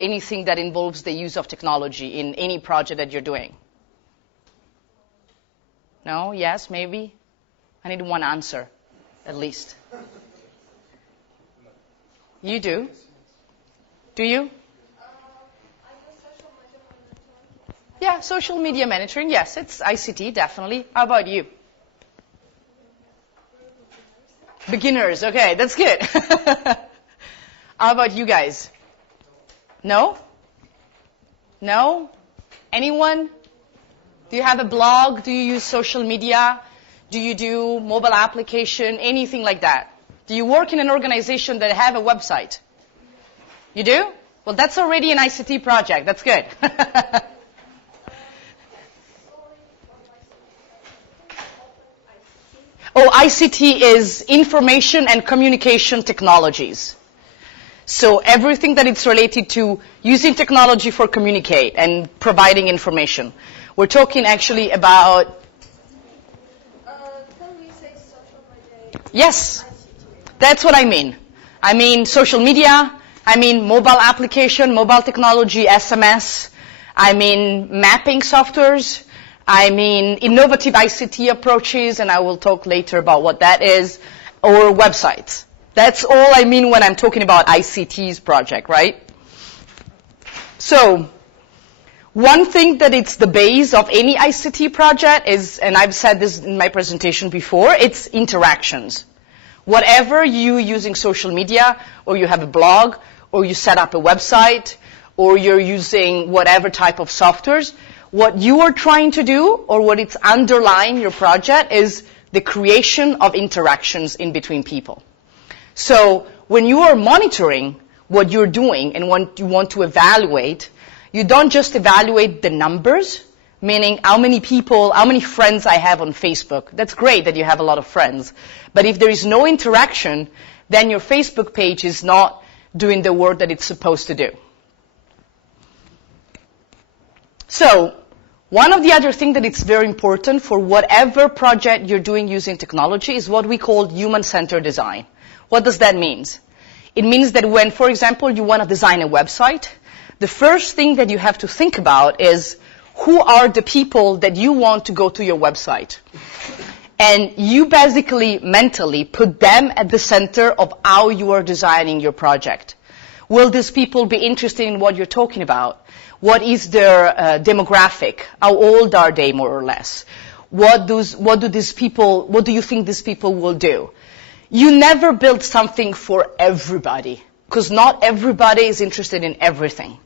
anything that involves the use of technology in any project that you're doing? No? Yes? Maybe? I need one answer, at least. You do? Do you? Yeah, social media monitoring. Yes, it's ICT, definitely. How about you? Beginners. Okay, that's good. How about you guys? No? No? Anyone? Do you have a blog? Do you use social media? Do you do mobile application? Anything like that? Do you work in an organization that have a website? You do? Well, that's already an ICT project. That's good. Oh, ICT is information and communication technologies. So everything that it's related to using technology for communicate and providing information. We're talking actually about... Can we say social media? Yes, that's what I mean. I mean social media, I mean mobile application, mobile technology, SMS, I mean mapping softwares, I mean innovative ICT approaches, and I will talk later about what that is, or websites. That's all I mean when I'm talking about ICT's project, right? So, one thing that it's the base of any ICT project is, and I've said this in my presentation before, it's interactions. Whatever you using social media, or you have a blog, or you set up a website, or you're using whatever type of softwares, what you are trying to do, or what it's underlying your project, is the creation of interactions in between people. So when you are monitoring what you're doing and what you want to evaluate, you don't just evaluate the numbers, meaning how many people, how many friends I have on Facebook. That's great that you have a lot of friends. But if there is no interaction, then your Facebook page is not doing the work that it's supposed to do. So one of the other things that it's very important for whatever project you're doing using technology is what we call human-centered design. What does that mean? It means that when, for example, you want to design a website, the first thing that you have to think about is who are the people that you want to go to your website. And you basically mentally put them at the center of how you are designing your project. Will these people be interested in what you're talking about? What is their demographic? How old are they, more or less? What do you think these people will do? You never build something for everybody, because not everybody is interested in everything.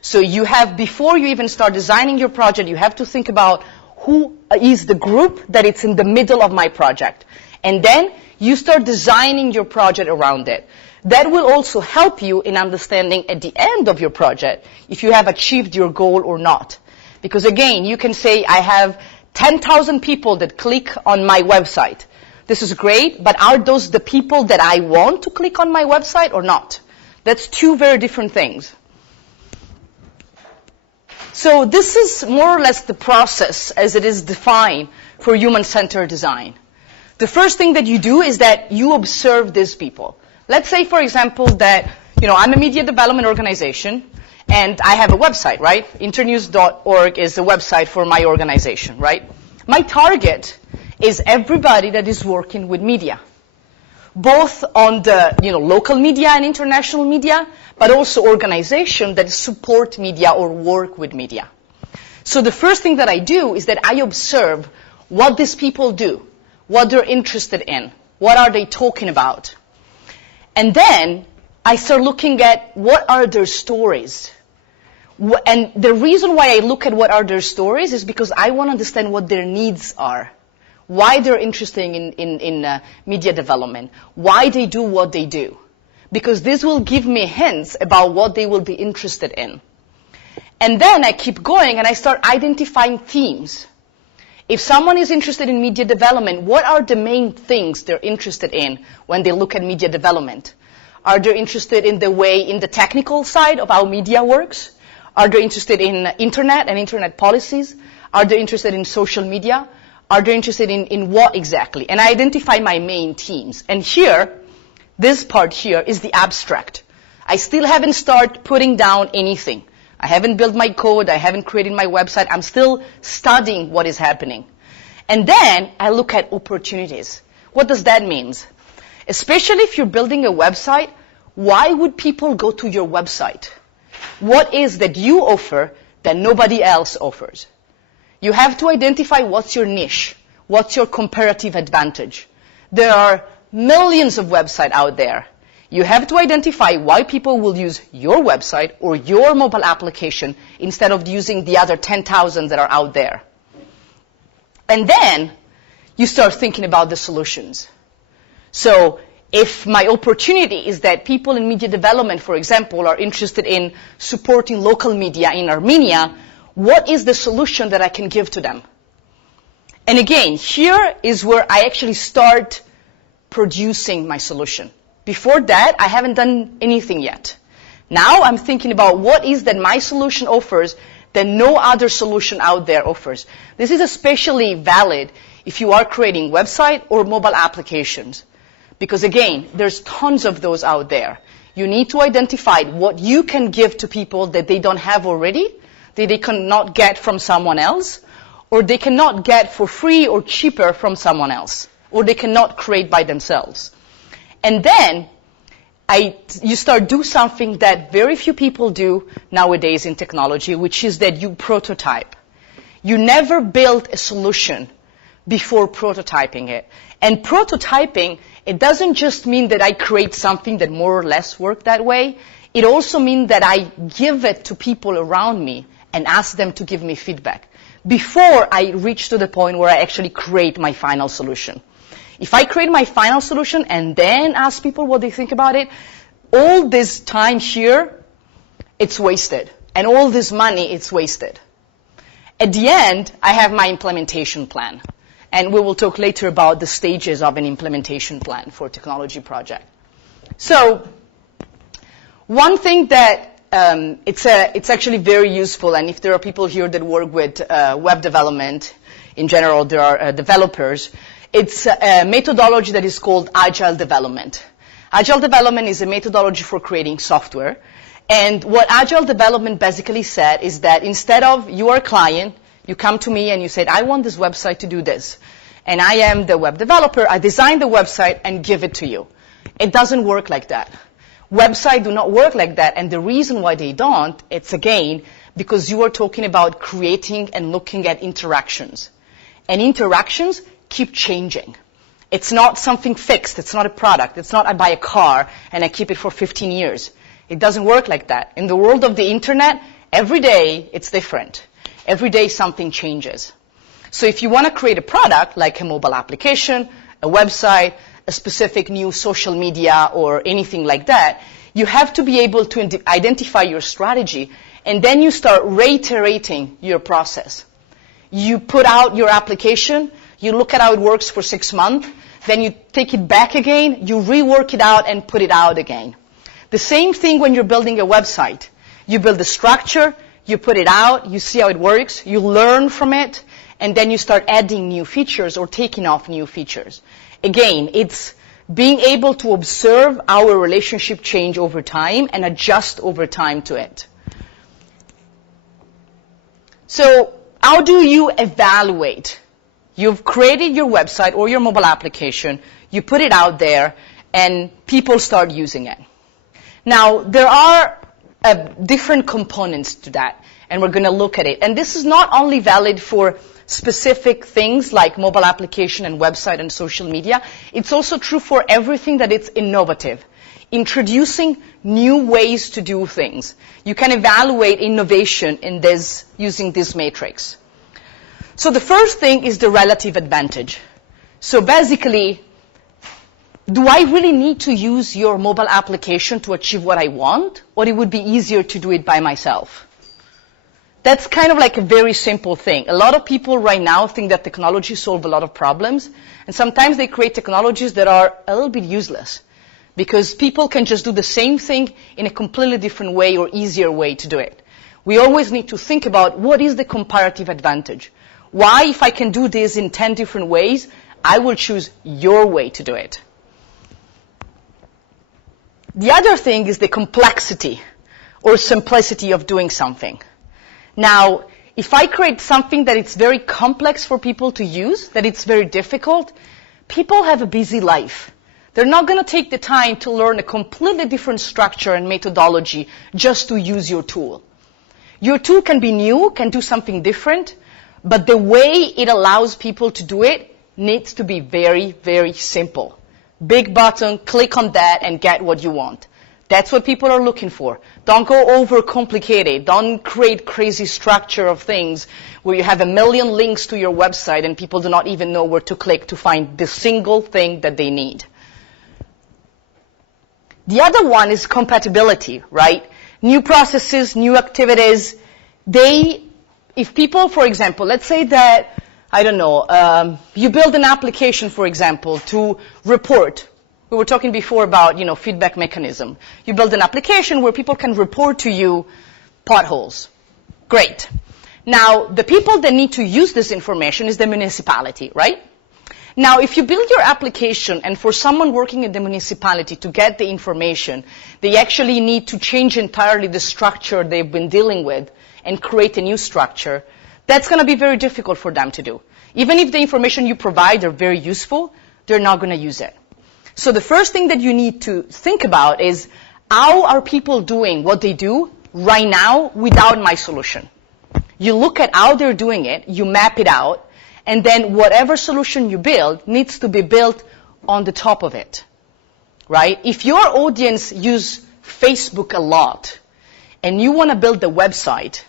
So you have, before you even start designing your project, you have to think about who is the group that it's in the middle of my project. And then you start designing your project around it. That will also help you in understanding at the end of your project if you have achieved your goal or not. Because again, you can say, I have 10,000 people that click on my website. This is great, but are those the people that I want to click on my website or not? That's two very different things. So this is more or less the process as it is defined for human-centered design. The first thing that you do is that you observe these people. Let's say, for example, that I'm a media development organization and I have a website, right? Internews.org is a website for my organization, right? My target is everybody that is working with media, both on the local media and international media, but also organizations that support media or work with media. So the first thing that I do is that I observe what these people do, what they're interested in, what are they talking about. And then I start looking at what are their stories. And the reason why I look at what are their stories is because I want to understand what their needs are, why they're interested in media development, why they do what they do. Because this will give me hints about what they will be interested in. And then I keep going and I start identifying themes. If someone is interested in media development, what are the main things they're interested in when they look at media development? Are they interested in the technical side of how media works? Are they interested in internet and internet policies? Are they interested in social media? Are they interested in what exactly? And I identify my main themes. And here, this part here is the abstract. I still haven't started putting down anything. I haven't built my code. I haven't created my website. I'm still studying what is happening. And then I look at opportunities. What does that mean? Especially if you're building a website, why would people go to your website? What is that you offer that nobody else offers? You have to identify what's your niche, what's your comparative advantage. There are millions of websites out there. You have to identify why people will use your website or your mobile application instead of using the other 10,000 that are out there. And then you start thinking about the solutions. So if my opportunity is that people in media development, for example, are interested in supporting local media in Armenia, what is the solution that I can give to them? And again, here is where I actually start producing my solution. Before that, I haven't done anything yet. Now I'm thinking about what is that my solution offers that no other solution out there offers. This is especially valid if you are creating website or mobile applications. Because again, there's tons of those out there. You need to identify what you can give to people that they don't have already, that they cannot get from someone else, or they cannot get for free or cheaper from someone else, or they cannot create by themselves. And then you start do something that very few people do nowadays in technology, which is that you prototype. You never build a solution before prototyping it. And prototyping, it doesn't just mean that I create something that more or less works that way. It also means that I give it to people around me and ask them to give me feedback before I reach to the point where I actually create my final solution. If I create my final solution and then ask people what they think about it, all this time here, it's wasted. And all this money, it's wasted. At the end, I have my implementation plan. And we will talk later about the stages of an implementation plan for a technology project. So one thing that it's actually very useful, and if there are people here that work with web development, in general, there are developers, it's a methodology that is called agile development. Agile development is a methodology for creating software. And what agile development basically said is that instead of you are a client, you come to me and you said, I want this website to do this. And I am the web developer. I design the website and give it to you. It doesn't work like that. Websites do not work like that. And the reason why they don't, it's again, because you are talking about creating and looking at interactions. And interactions keep changing. It's not something fixed. It's not a product. It's not I buy a car and I keep it for 15 years. It doesn't work like that. In the world of the internet, every day it's different. Every day something changes. So if you want to create a product like a mobile application, a website, a specific new social media or anything like that, you have to be able to identify your strategy, and then you start reiterating your process. You put out your application, you look at how it works for 6 months, then you take it back again, you rework it out and put it out again. The same thing when you're building a website. You build the structure, you put it out, you see how it works, you learn from it, and then you start adding new features or taking off new features. Again, it's being able to observe our relationship change over time and adjust over time to it. So how do you evaluate? You've created your website or your mobile application, you put it out there, and people start using it. Now, there are different components to that, and we're going to look at it. And this is not only valid for specific things like mobile application and website and social media. It's also true for everything that it's innovative, introducing new ways to do things. You can evaluate innovation in this using this matrix. So the first thing is the relative advantage. So basically, do I really need to use your mobile application to achieve what I want, or it would be easier to do it by myself? That's kind of like a very simple thing. A lot of people right now think that technology solves a lot of problems, and sometimes they create technologies that are a little bit useless because people can just do the same thing in a completely different way or easier way to do it. We always need to think about what is the comparative advantage. Why, if I can do this in 10 different ways, I will choose your way to do it. The other thing is the complexity or simplicity of doing something. Now, if I create something that it's very complex for people to use, that it's very difficult, people have a busy life. They're not going to take the time to learn a completely different structure and methodology just to use your tool. Your tool can be new, can do something different, but the way it allows people to do it needs to be very, very simple. Big button, click on that and get what you want. That's what people are looking for. Don't go overcomplicated. Don't create crazy structure of things where you have a million links to your website and people do not even know where to click to find the single thing that they need. The other one is compatibility, right? New processes, new activities. If people, for example, let's say that, I don't know, you build an application, for example, to report. We were talking before about, feedback mechanism. You build an application where people can report to you potholes. Great. Now, the people that need to use this information is the municipality, right? Now, if you build your application and for someone working in the municipality to get the information, they actually need to change entirely the structure they've been dealing with and create a new structure, that's going to be very difficult for them to do. Even if the information you provide are very useful, they're not going to use it. So the first thing that you need to think about is, how are people doing what they do right now without my solution? You look at how they're doing it, you map it out, and then whatever solution you build needs to be built on the top of it, right? If your audience use Facebook a lot and you want to build a website,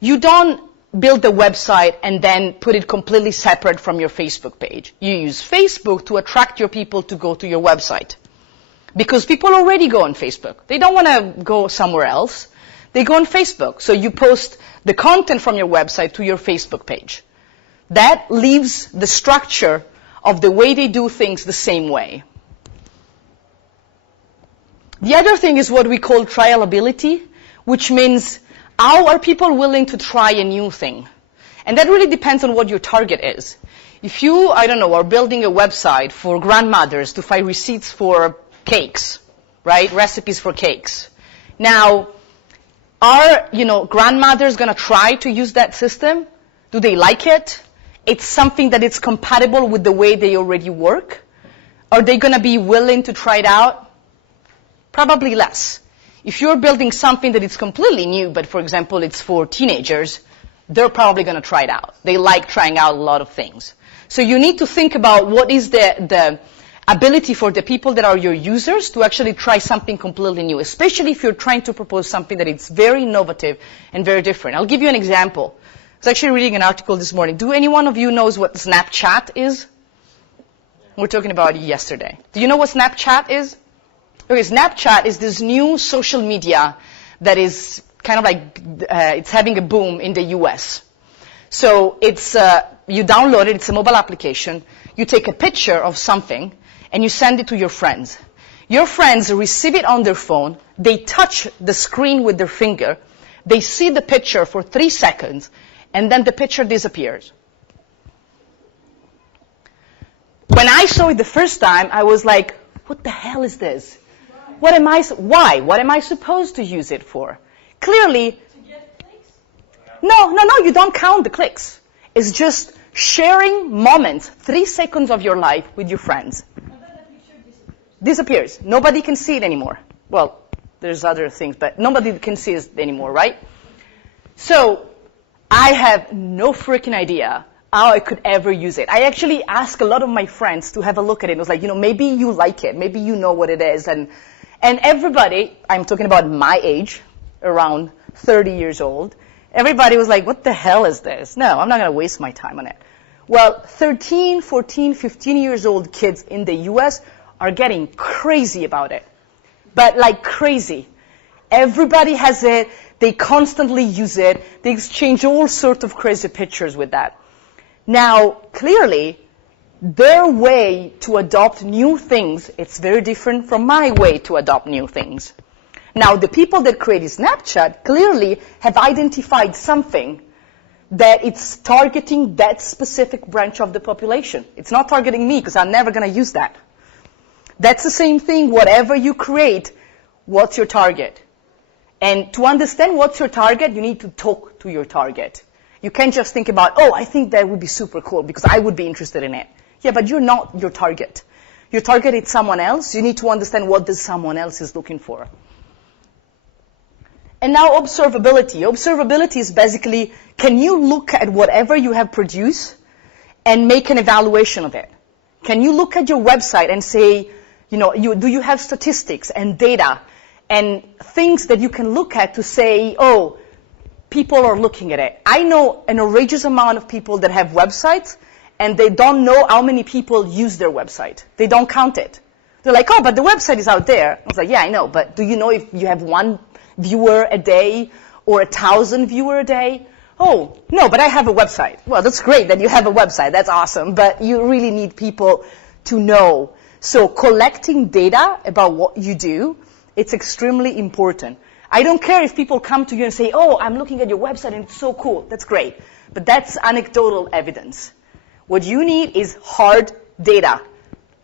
you don't build the website and then put it completely separate from your Facebook page. You use Facebook to attract your people to go to your website. Because people already go on Facebook. They don't want to go somewhere else. They go on Facebook. So you post the content from your website to your Facebook page. That leaves the structure of the way they do things the same way. The other thing is what we call trialability, which means how are people willing to try a new thing? And that really depends on what your target is. If you, are building a website for grandmothers to find receipts for cakes, right? Recipes for cakes. Now, are, grandmothers going to try to use that system? Do they like it? It's something that is compatible with the way they already work? Are they going to be willing to try it out? Probably less. If you're building something that is completely new, but for example, it's for teenagers, they're probably going to try it out. They like trying out a lot of things. So you need to think about what is the ability for the people that are your users to actually try something completely new, especially if you're trying to propose something that is very innovative and very different. I'll give you an example. I was actually reading an article this morning. Do any one of you knows what Snapchat is? We were talking about it yesterday. Do you know what Snapchat is? Okay, Snapchat is this new social media that is kind of like, it's having a boom in the US. So it's, you download it, it's a mobile application. You take a picture of something and you send it to your friends. Your friends receive it on their phone. They touch the screen with their finger. They see the picture for 3 seconds. And then the picture disappears. When I saw it the first time, I was like, what the hell is this? Why? What am I supposed to use it for? Clearly, To get clicks? no, you don't count the clicks. It's just sharing moments, 3 seconds of your life with your friends. And then the picture Disappears. Nobody can see it anymore. Well, there's other things, but nobody can see it anymore, right? So, I have no freaking idea how I could ever use it. I actually asked a lot of my friends to have a look at it. It was like, maybe you like it. Maybe you know what it is. And everybody, I'm talking about my age, around 30 years old, everybody was like, what the hell is this? No, I'm not going to waste my time on it. Well, 13, 14, 15 years old kids in the US are getting crazy about it. But like crazy. Everybody has it. They constantly use it. They exchange all sorts of crazy pictures with that. Now, clearly, their way to adopt new things, it's very different from my way to adopt new things. Now, the people that created Snapchat clearly have identified something that it's targeting that specific branch of the population. It's not targeting me because I'm never going to use that. That's the same thing, whatever you create, what's your target? And to understand what's your target, you need to talk to your target. You can't just think about, oh, I think that would be super cool because I would be interested in it. Yeah, but you're not your target. Your target is someone else. You need to understand what this someone else is looking for. And now observability. Observability is basically, can you look at whatever you have produced and make an evaluation of it? Can you look at your website and say, do you have statistics and data and things that you can look at to say, oh, people are looking at it. I know an outrageous amount of people that have websites and they don't know how many people use their website. They don't count it. They're like, oh, but the website is out there. I was like, yeah, I know, but do you know if you have 1 viewer a day or 1,000 viewer a day? Oh, no, but I have a website. Well, that's great that you have a website. That's awesome. But you really need people to know. So collecting data about what you do, it's extremely important. I don't care if people come to you and say, oh, I'm looking at your website and it's so cool. That's great. But that's anecdotal evidence. What you need is hard data,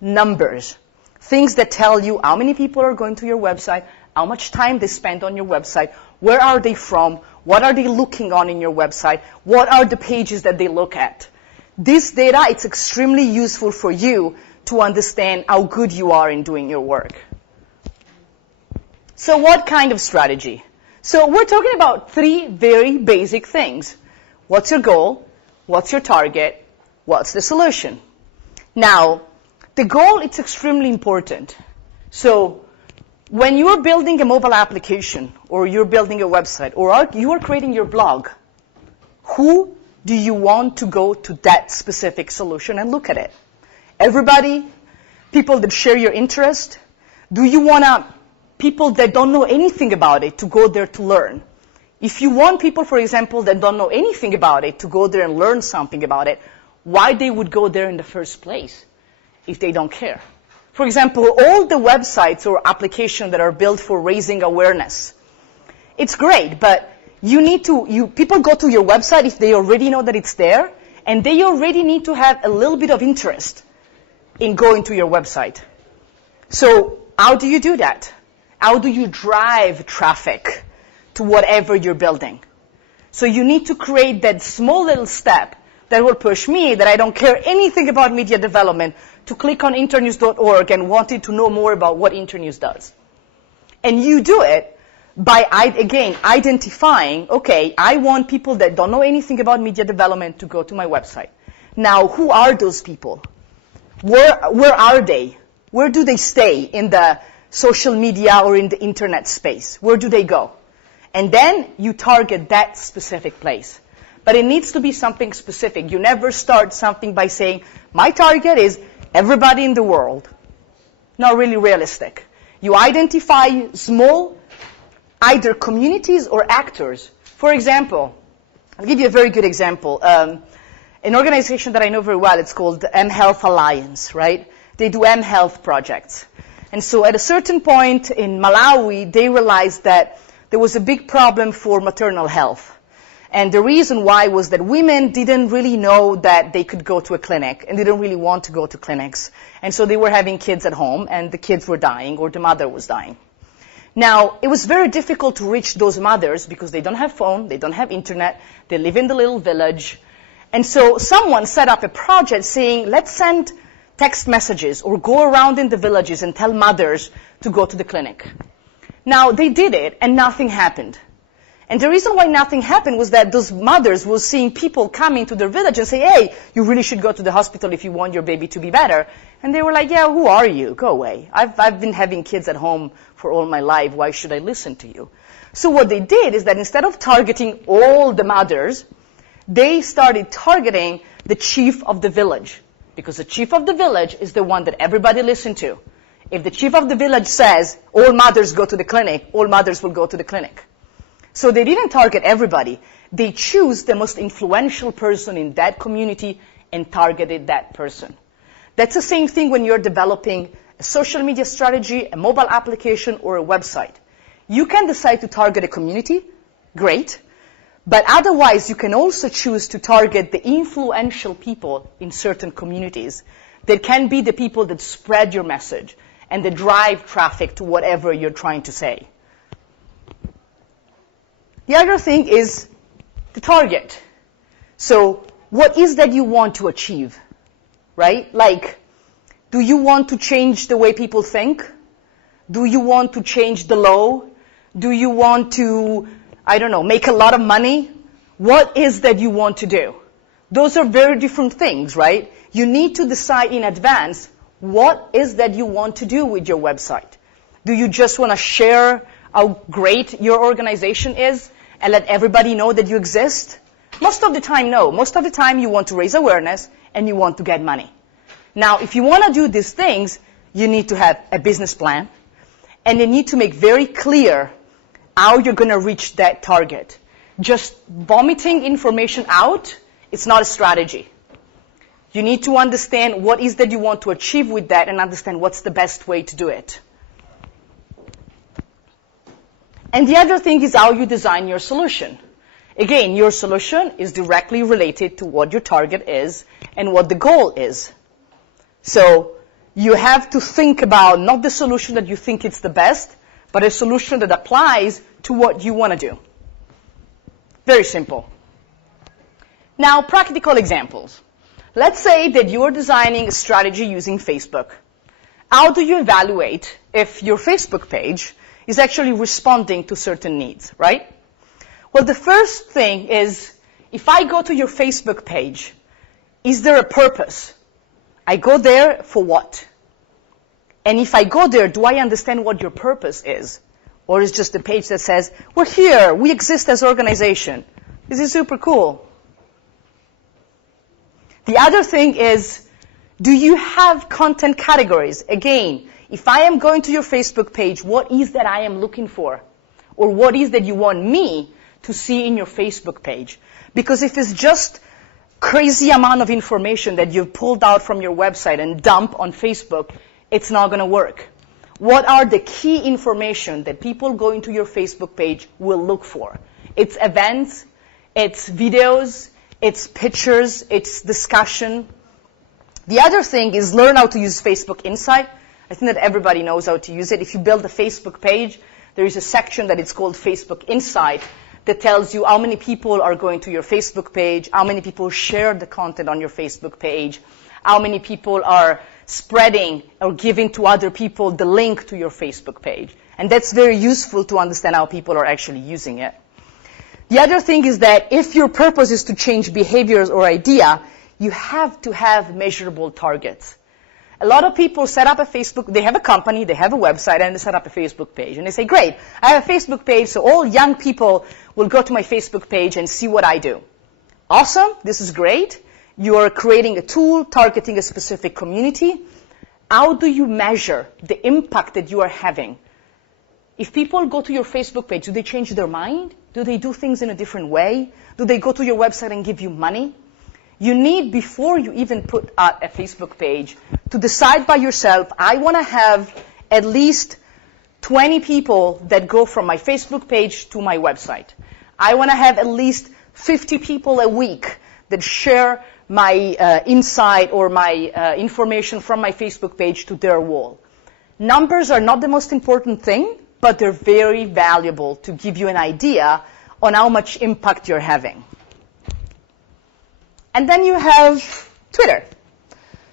numbers, things that tell you how many people are going to your website, how much time they spend on your website, where are they from, what are they looking on in your website, what are the pages that they look at. This data, it's extremely useful for you to understand how good you are in doing your work. So what kind of strategy? So we're talking about 3 very basic things. What's your goal? What's your target? What's the solution? Now, the goal, it's extremely important. So when you're building a mobile application, or you're building a website, or you are creating your blog, who do you want to go to that specific solution and look at it? Everybody? People that share your interest? Do you want people that don't know anything about it to go there to learn? If you want people, for example, that don't know anything about it to go there and learn something about it, why they would go there in the first place if they don't care? For example, all the websites or applications that are built for raising awareness, it's great, but people go to your website if they already know that it's there, and they already need to have a little bit of interest in going to your website. So how do you do that? How do you drive traffic to whatever you're building? So you need to create that small little step that will push me, that I don't care anything about media development, to click on internews.org and wanting to know more about what Internews does. And you do it by, again, identifying, okay, I want people that don't know anything about media development to go to my website. Now, who are those people? Where are they? Where do they stay in the social media or in the internet space? Where do they go? And then you target that specific place. But it needs to be something specific. You never start something by saying, my target is everybody in the world. Not really realistic. You identify small, either communities or actors. For example, I'll give you a very good example. An organization that I know very well, it's called the mHealth Alliance, right? They do mHealth projects. And so at a certain point in Malawi, they realized that there was a big problem for maternal health. And the reason why was that women didn't really know that they could go to a clinic and didn't really want to go to clinics. And so they were having kids at home and the kids were dying or the mother was dying. Now, it was very difficult to reach those mothers because they don't have phone, they don't have internet, they live in the little village. And so someone set up a project saying, let's send text messages or go around in the villages and tell mothers to go to the clinic. Now, they did it and nothing happened. And the reason why nothing happened was that those mothers were seeing people coming to their village and say, hey, you really should go to the hospital if you want your baby to be better. And they were like, yeah, who are you? Go away. I've been having kids at home for all my life. Why should I listen to you? So what they did is that instead of targeting all the mothers, they started targeting the chief of the village. Because the chief of the village is the one that everybody listened to. If the chief of the village says, all mothers go to the clinic, all mothers will go to the clinic. So they didn't target everybody. They choose the most influential person in that community and targeted that person. That's the same thing when you're developing a social media strategy, a mobile application, or a website. You can decide to target a community, great, but otherwise you can also choose to target the influential people in certain communities that can be the people that spread your message and that drive traffic to whatever you're trying to say. The other thing is the target. So what is that you want to achieve, right? Like, do you want to change the way people think? Do you want to change the law? Do you want to, I don't know, make a lot of money? What is that you want to do? Those are very different things, right? You need to decide in advance what is that you want to do with your website. Do you just want to share how great your organization is and let everybody know that you exist? Most of the time, no. Most of the time, you want to raise awareness and you want to get money. Now, if you want to do these things, you need to have a business plan, and you need to make very clear how you're going to reach that target. Just vomiting information out, it's not a strategy. You need to understand what is that you want to achieve with that and understand what's the best way to do it. And the other thing is how you design your solution. Again, your solution is directly related to what your target is and what the goal is. So you have to think about not the solution that you think is the best, but a solution that applies to what you want to do. Very simple. Now, practical examples. Let's say that you are designing a strategy using Facebook. How do you evaluate if your Facebook page is actually responding to certain needs, right? Well, the first thing is, if I go to your Facebook page, is there a purpose? I go there for what? And if I go there, do I understand what your purpose is? Or is it just a page that says, we're here, we exist as an organization. This is super cool. The other thing is, do you have content categories? Again, if I am going to your Facebook page, what is that I am looking for? Or what is that you want me to see in your Facebook page? Because if it's just crazy amount of information that you've pulled out from your website and dump on Facebook, it's not going to work. What are the key information that people going to your Facebook page will look for? It's events, it's videos, it's pictures, it's discussion. The other thing is learn how to use Facebook Insight. I think that everybody knows how to use it. If you build a Facebook page, there is a section that it's called Facebook Insight that tells you how many people are going to your Facebook page, how many people share the content on your Facebook page, how many people are spreading or giving to other people the link to your Facebook page. And that's very useful to understand how people are actually using it. The other thing is that if your purpose is to change behaviors or idea, you have to have measurable targets. A lot of people set up a Facebook, they have a company, they have a website, and they set up a Facebook page. And they say, great, I have a Facebook page, so all young people will go to my Facebook page and see what I do. Awesome, this is great. You are creating a tool targeting a specific community. How do you measure the impact that you are having? If people go to your Facebook page, do they change their mind? Do they do things in a different way? Do they go to your website and give you money? You need, before you even put out a Facebook page, to decide by yourself, I want to have at least 20 people that go from my Facebook page to my website. I want to have at least 50 people a week that share my insight or my information from my Facebook page to their wall. Numbers are not the most important thing, but they're very valuable to give you an idea on how much impact you're having. And then you have Twitter.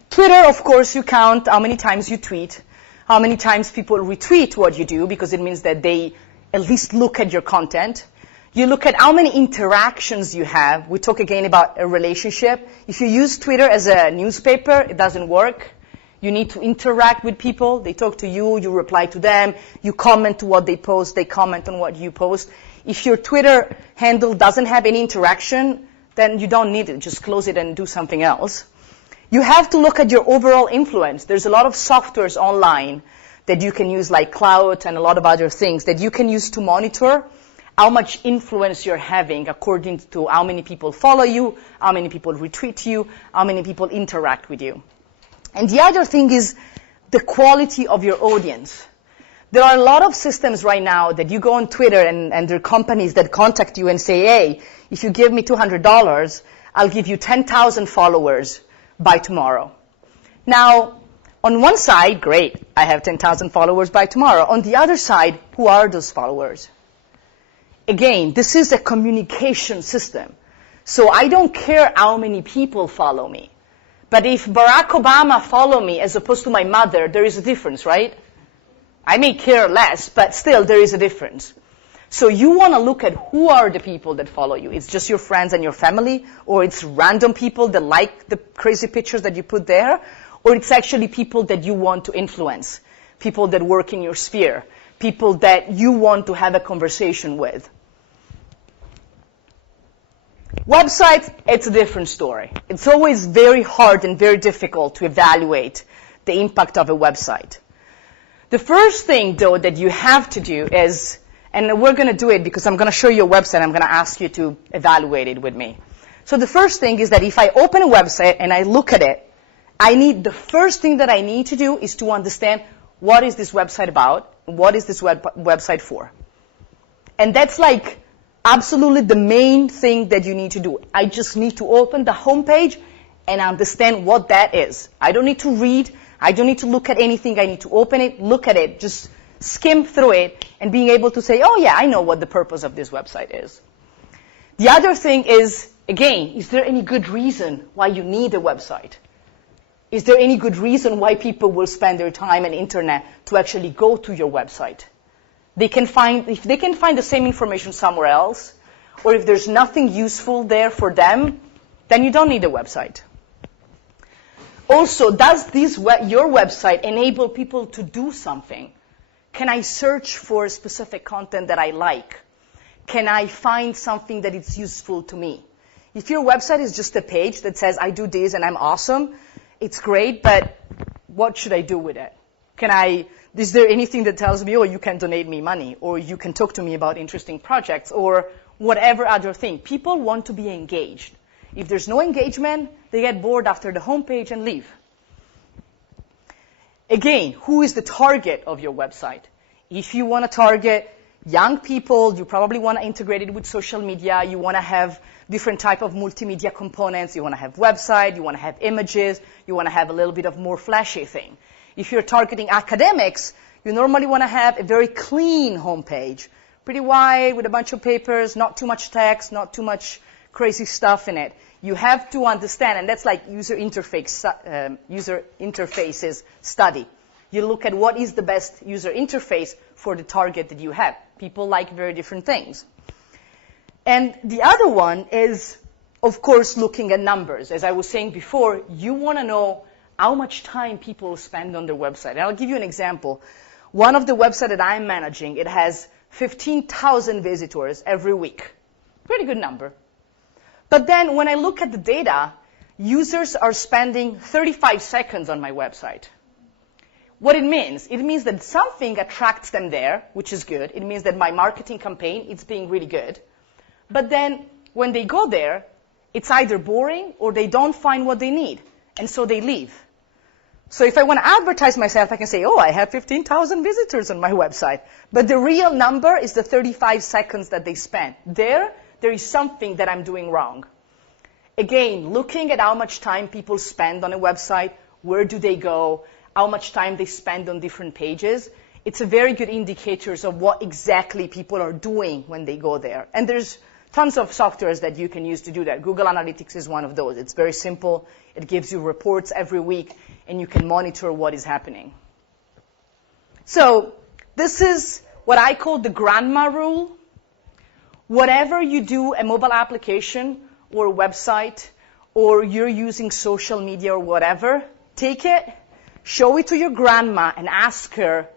Twitter, of course, you count how many times you tweet, how many times people retweet what you do, because it means that they at least look at your content. You look at how many interactions you have. We talk again about a relationship. If you use Twitter as a newspaper, it doesn't work. You need to interact with people. They talk to you, you reply to them, you comment to what they post, they comment on what you post. If your Twitter handle doesn't have any interaction, then you don't need it. Just close it and do something else. You have to look at your overall influence. There's a lot of softwares online that you can use, like Cloud and a lot of other things that you can use to monitor how much influence you're having according to how many people follow you, how many people retweet you, how many people interact with you. And the other thing is the quality of your audience. There are a lot of systems right now that you go on Twitter and there are companies that contact you and say, hey, if you give me $200, I'll give you 10,000 followers by tomorrow. Now, On one side, great, I have 10,000 followers by tomorrow. On the other side, who are those followers? Again, this is a communication system. So I don't care how many people follow me. But if Barack Obama follow me as opposed to my mother, there is a difference, right? I may care less, but still there is a difference. So you want to look at who are the people that follow you. It's just your friends and your family, or it's random people that like the crazy pictures that you put there, or it's actually people that you want to influence, people that work in your sphere, people that you want to have a conversation with. Websites, it's a different story. It's always very hard and very difficult to evaluate the impact of a website. The first thing, though, that you have to do is, and we're going to do it because I'm going to show you a website, I'm going to ask you to evaluate it with me. So the first thing is that if I open a website and I look at it, the first thing that I need to do is to understand what is this website about, what is this website for. And that's like absolutely the main thing that you need to do. I just need to open the home page and understand what that is. I don't need to read. I don't need to look at anything. I need to open it, look at it, just skim through it, and being able to say, oh, yeah, I know what the purpose of this website is. The other thing is, again, is there any good reason why you need a website? Is there any good reason why people will spend their time and internet to actually go to your website? If they can find the same information somewhere else, or if there's nothing useful there for them, then you don't need a website. Also, does your website enable people to do something? Can I search for specific content that I like? Can I find something that is useful to me? If your website is just a page that says, I do this and I'm awesome, it's great, but what should I do with it? Is there anything that tells me, oh, you can donate me money, or you can talk to me about interesting projects, or whatever other thing? People want to be engaged. If there's no engagement, they get bored after the homepage and leave. Again, who is the target of your website? If you want to target young people, you probably want to integrate it with social media. You want to have different type of multimedia components. You want to have website. You want to have images. You want to have a little bit of more flashy thing. If you're targeting academics, you normally want to have a very clean homepage, pretty wide with a bunch of papers, not too much text, not too much crazy stuff in it. You have to understand, and that's like user interfaces study. You look at what is the best user interface for the target that you have. People like very different things. And the other one is, of course, looking at numbers. As I was saying before, you want to know how much time people spend on their website. And I'll give you an example. One of the websites that I'm managing, it has 15,000 visitors every week. Pretty good number. But then when I look at the data, users are spending 35 seconds on my website. What it means that something attracts them there, which is good. It means that my marketing campaign is being really good. But then when they go there, it's either boring or they don't find what they need. And so they leave. So if I want to advertise myself, I can say, oh, I have 15,000 visitors on my website. But the real number is the 35 seconds that they spent. There is something that I'm doing wrong. Again, looking at how much time people spend on a website, where do they go, how much time they spend on different pages, it's a very good indicator of what exactly people are doing when they go there. And there's tons of softwares that you can use to do that. Google Analytics is one of those. It's very simple. It gives you reports every week, and you can monitor what is happening. So this is what I call the grandma rule. Whatever you do, a mobile application or a website, or you're using social media or whatever, take it, show it to your grandma, and ask her,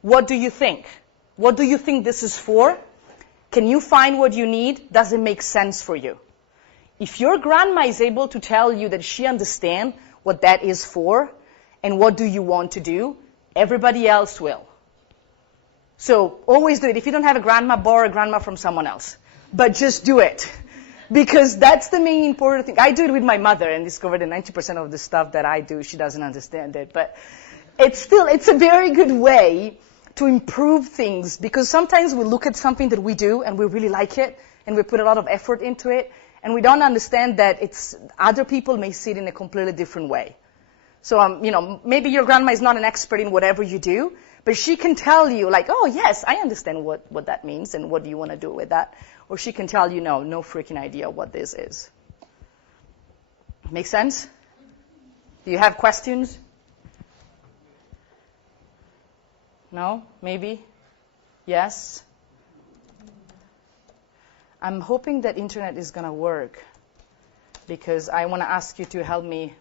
what do you think? What do you think this is for? Can you find what you need? Does it make sense for you? If your grandma is able to tell you that she understands what that is for and what do you want to do, everybody else will. So always do it. If you don't have a grandma, borrow a grandma from someone else. But just do it. Because that's the main important thing. I do it with my mother and discovered that 90% of the stuff that I do, she doesn't understand it. But it's a very good way to improve things, because sometimes we look at something that we do and we really like it and we put a lot of effort into it, and we don't understand that other people may see it in a completely different way. So, maybe your grandma is not an expert in whatever you do, but she can tell you, like, oh, yes, I understand what that means and what do you want to do with that. Or she can tell you, no freaking idea what this is. Make sense? Do you have questions? No? Maybe? Yes? I'm hoping that internet is going to work because I want to ask you to help me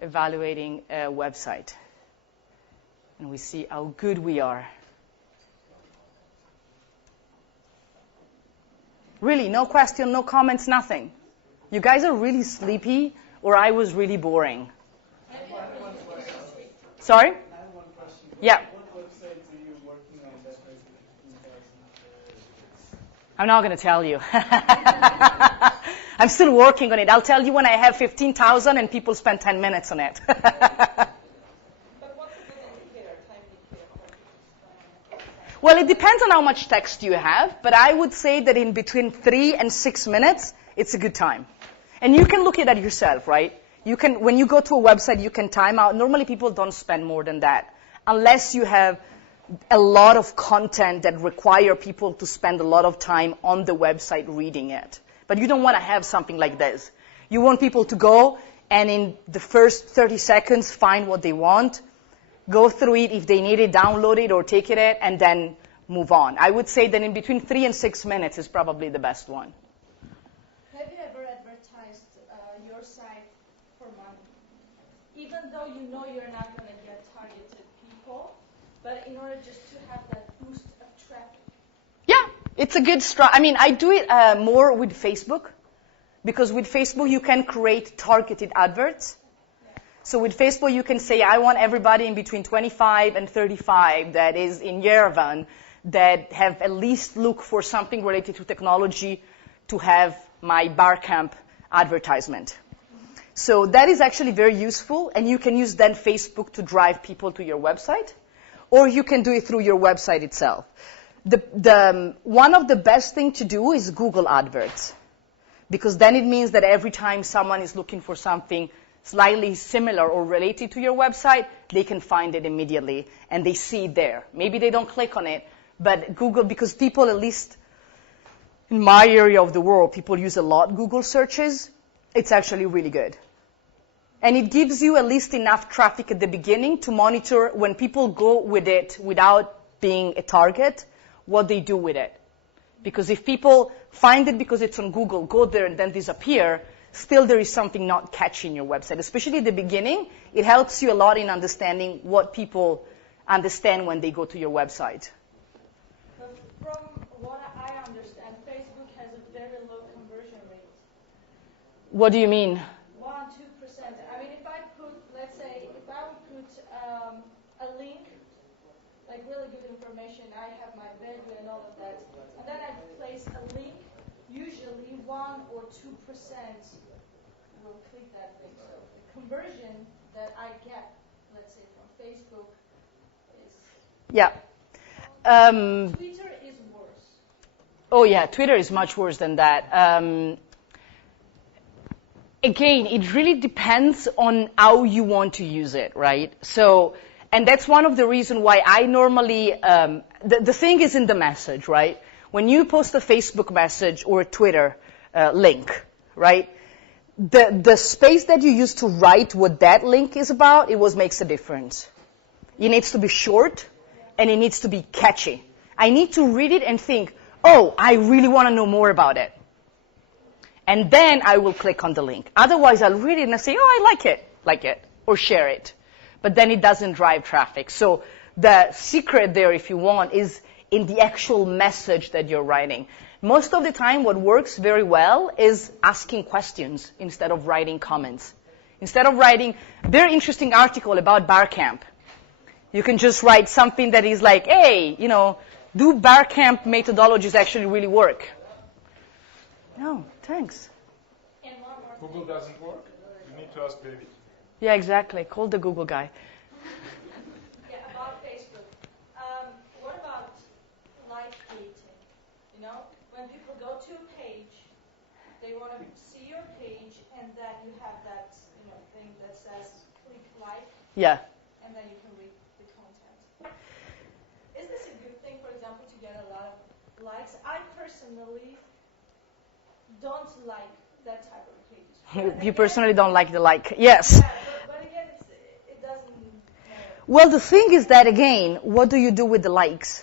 evaluating a website. And we see how good we are. Really, no question, no comments, nothing. You guys are really sleepy, or I was really boring. Sorry? I have one question. Yeah. What websites are you working on that has 15,000 I'm not going to tell you. I'm still working on it. I'll tell you when I have 15,000 and people spend 10 minutes on it. But what's a good indicator, time indicator? Well, it depends on how much text you have, but I would say that in between 3 and 6 minutes, it's a good time. And you can look at it yourself, right? You can, when you go to a website, you can time out. Normally, people don't spend more than that, unless you have a lot of content that require people to spend a lot of time on the website reading it. But you don't want to have something like this. You want people to go and in the first 30 seconds find what they want, go through it if they need it, download it or take it, and then move on. I would say that in between 3 and 6 minutes is probably the best one. Have you ever advertised your site for money? Even though you know you're not going to get targeted people, but in order just to have that boost of traffic. Yeah, it's a good I do it more with Facebook, because with Facebook you can create targeted adverts. So with Facebook you can say, I want everybody in between 25 and 35 that is in Yerevan that have at least look for something related to technology to have my Barcamp advertisement. So that is actually very useful, and you can use then Facebook to drive people to your website, or you can do it through your website itself. One of the best thing to do is Google Adverts, because then it means that every time someone is looking for something slightly similar or related to your website, they can find it immediately, and they see it there. Maybe they don't click on it, but Google, because people, at least in my area of the world, people use a lot Google searches, it's actually really good. And it gives you at least enough traffic at the beginning to monitor when people go with it without being a target, what they do with it. Because if people find it because it's on Google, go there and then disappear, still there is something not catching your website. Especially at the beginning, it helps you a lot in understanding what people understand when they go to your website. But from what I understand, Facebook has a very low conversion rate. What do you mean? 1-2%. I mean, if I put, let's say, if I would put a link, like really good information, I have my value and all of that, and then I place a link, usually 1 or 2% will click that link. So the conversion that I get, let's say from Facebook, is Yeah. Twitter is worse. Oh, yeah, Twitter is much worse than that. Again, it really depends on how you want to use it, right? So, and that's one of the reasons why I normally, the thing is in the message, right? When you post a Facebook message or a Twitter link, right? The space that you use to write what that link is about, makes a difference. It needs to be short, and it needs to be catchy. I need to read it and think, oh, I really want to know more about it. And then I will click on the link. Otherwise, I'll read it and I say, oh, I like it, or share it. But then it doesn't drive traffic. So the secret there, if you want, is in the actual message that you're writing. Most of the time, what works very well is asking questions instead of writing comments. Instead of writing a very interesting article about Barcamp, you can just write something that is like, hey, do Barcamp methodologies actually really work? No, thanks. And one more Google doesn't work? You need to ask David. Yeah, exactly. Call the Google guy. Yeah, about Facebook. What about live dating? When people go to a page, they want to see your page, and then you have that thing that says click like, Yeah. and then you can read the content. Is this a good thing, for example, to get a lot of likes? I personally don't like that type of page. You personally don't like the like. Yes. Yeah, but again, it doesn't matter. Well, the thing is that, again, what do you do with the likes?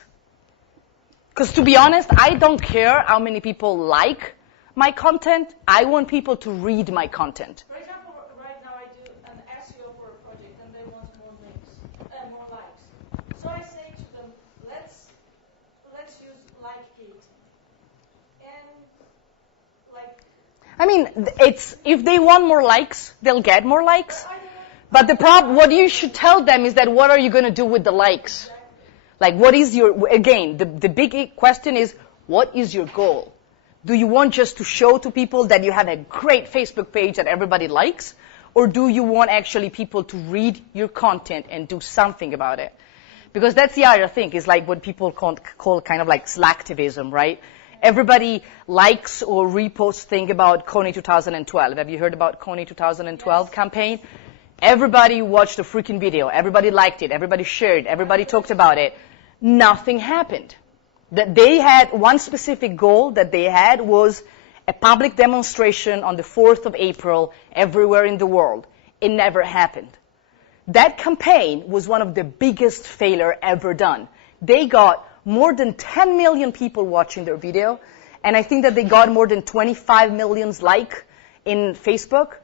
Because to be honest, I don't care how many people like my content. I want people to read my content. For example, right now I do an SEO for a project, and they want more links, more likes. So I say to them, let's use like gating. And like, I mean, it's if they want more likes, they'll get more likes. I don't know. But the problem, what you should tell them is that what are you going to do with the likes? Like, what is your, again, the big question is, what is your goal? Do you want just to show to people that you have a great Facebook page that everybody likes? Or do you want actually people to read your content and do something about it? Because that's the other thing, is like what people call kind of like slacktivism, right? Everybody likes or reposts thing about Kony 2012. Have you heard about Kony 2012 campaign? Everybody watched the freaking video. Everybody liked it. Everybody shared. Everybody talked about it. Nothing happened. That they had one specific goal that they had was a public demonstration on the 4th of April everywhere in the world. It never happened. That campaign was one of the biggest failure ever done. They got more than 10 million people watching their video, and I think that they got more than 25 million likes in Facebook.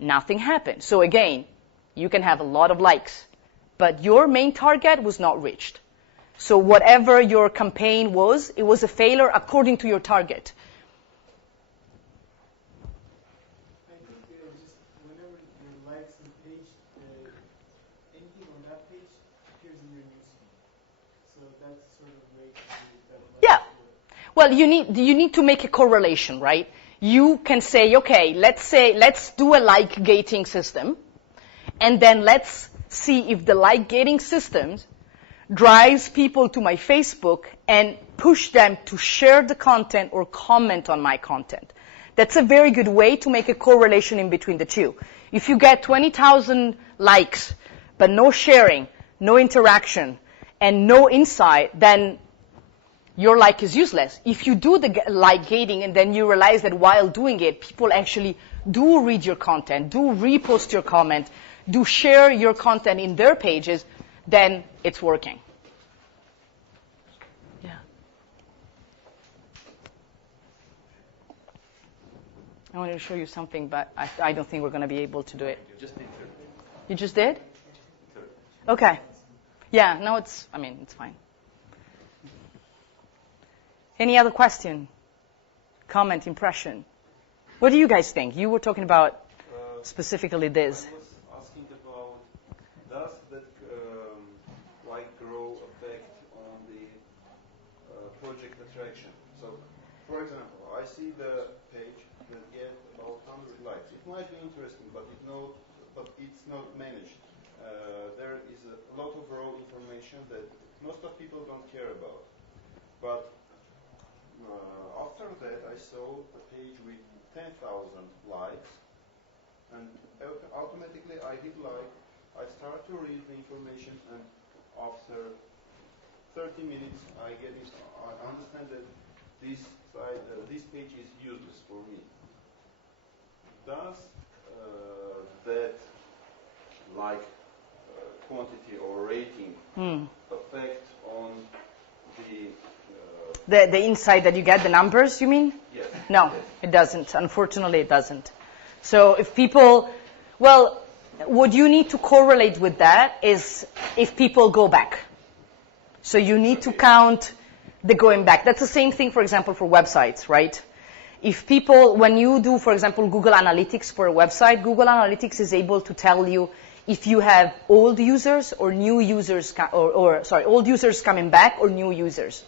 Nothing happened. So again, you can have a lot of likes, but your main target was not reached. So whatever your campaign was, it was a failure according to your target. I think just whenever you like some page, anything on that page appears in your newsfeed. So that's sort of way to Yeah. Well, you need to make a correlation, right? You can say, okay, let's do a like gating system, and then let's see if the like gating system drives people to my Facebook and push them to share the content or comment on my content. That's a very good way to make a correlation in between the two. If you get 20,000 likes, but no sharing, no interaction, and no insight, then your like is useless. If you do the like gating and then you realize that while doing it, people actually do read your content, do repost your comment, do share your content in their pages, then it's working. Yeah. I wanted to show you something, but I don't think we're going to be able to do it. Just did 30. You just did? 30. Okay. Yeah, no, it's fine. Any other question? Comment, impression? What do you guys think? You were talking about specifically this. I was asking about, does that like grow effect on the project attraction? So, for example, I see the page that get about 100 likes. It might be interesting, but it's not managed. There is a lot of raw information that most of people don't care about. But after that, I saw a page with 10,000 likes, and automatically I hit like. I start to read the information, and after 30 minutes, I understand that this page is useless for me. Does that quantity or rating affect on the insight that you get, the numbers, you mean? Yes. No, yes. It doesn't. Unfortunately, it doesn't. So if people, well, what you need to correlate with that is if people go back. So you need to count the going back. That's the same thing, for example, for websites, right? If people, when you do, for example, Google Analytics for a website, Google Analytics is able to tell you if you have old users or new users, old users coming back or new users.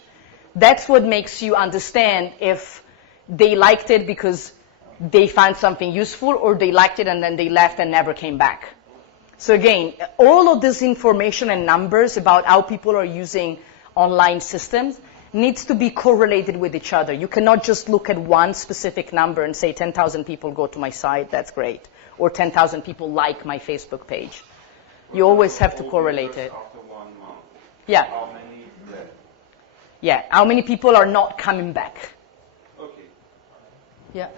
That's what makes you understand if they liked it because they found something useful, or they liked it and then they left and never came back. So again, all of this information and numbers about how people are using online systems needs to be correlated with each other. You cannot just look at one specific number and say 10,000 people go to my site, that's great. Or 10,000 people like my Facebook page. You always have to correlate it. After 1 month. Yeah. How many left? Yeah, how many people are not coming back? Okay. Yeah.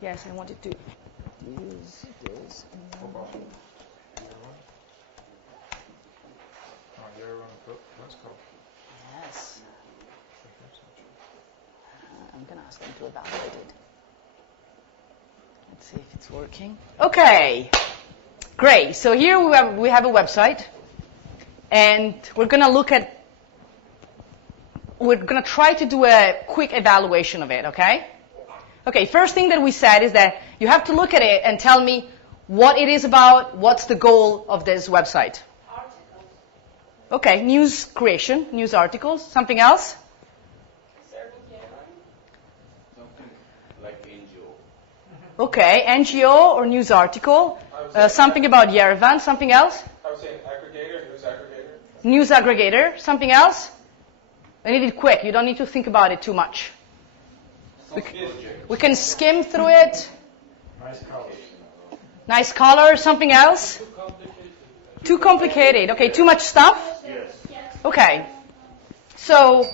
Yes, I wanted to use this. Yes. I'm going to ask them to evaluate it. Let's see if it's working. Okay. Great. So here we have a website. And we're going to try to do a quick evaluation of it, okay? Okay, first thing that we said is that you have to look at it and tell me what it is about, what's the goal of this website. Articles. Okay, news creation, news articles. Something else? Something like NGO. Okay, NGO or news article. Something about Yerevan. Something else? I would say aggregator, news aggregator. News aggregator. Something else? I need it quick. You don't need to think about it too much. We can skim through it. Nice color. Nice color. Something else? Too complicated. Okay, too much stuff? Yes. Okay. So,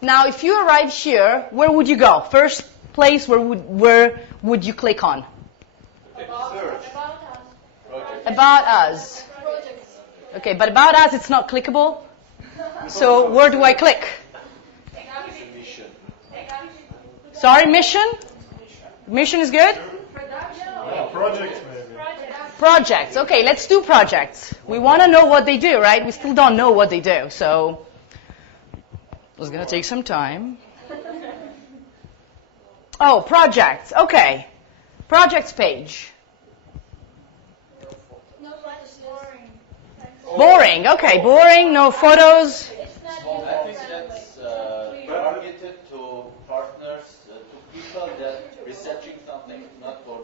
now if you arrive here, where would you go? First place, where would you click on? About us. Projects. Okay, but about us, it's not clickable. So where do I click? Sorry, mission? Mission is good? Projects maybe. Projects. Okay, let's do projects. We want to know what they do, right? We still don't know what they do, so it's going to take some time. Oh, projects. Okay. Projects page. No boring. Boring. Okay, boring. No photos. It's not I think that's targeted to partners, to people that researching something, not for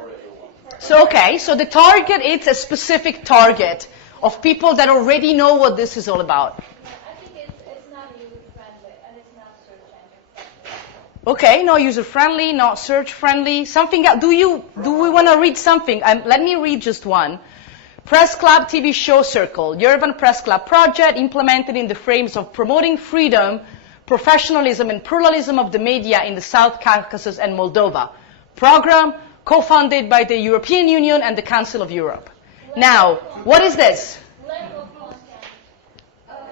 everyone. So, okay, so the target, it's a specific target of people that already know what this is all about. I think it's not user-friendly and it's not search engine-friendly. Okay, no user-friendly, not search-friendly. Something else. Do we want to read something? Let me read just one. Press Club TV show circle. Yerevan Press Club project implemented in the frames of promoting freedom, professionalism, and pluralism of the media in the South Caucasus and Moldova. Program co-funded by the European Union and the Council of Europe. Now, what is this? Length of content.